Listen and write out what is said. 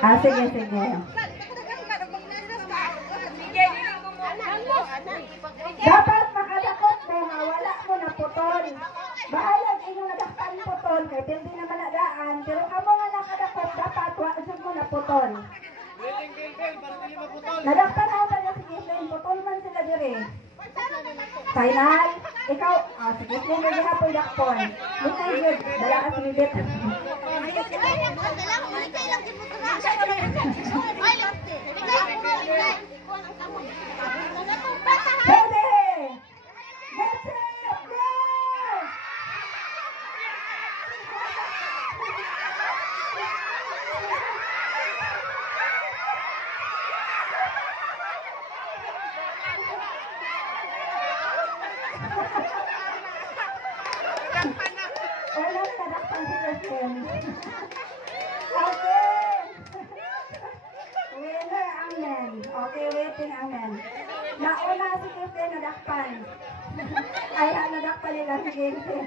Ah, sige, sige. Dapat makadakot mo, mawala mo na putol. Bahalag inyong nadakpan putol, kaya hindi naman nagaan. Pero kamo nga nakadakot, dapat wala mo na putol. Nadakpan ako tayo, sige, putol man sila dire. Final, ikaw, sige, sige, ginapoy dakpon. Lutay yun, dala ka sinibit. Ready! Get set! Go! Wala na nadakpan si Justin. Okay. Winner ang men. Okay, waiting ang men. Nauna si Justin nadakpan. Ay, nadakpan nila si Justin.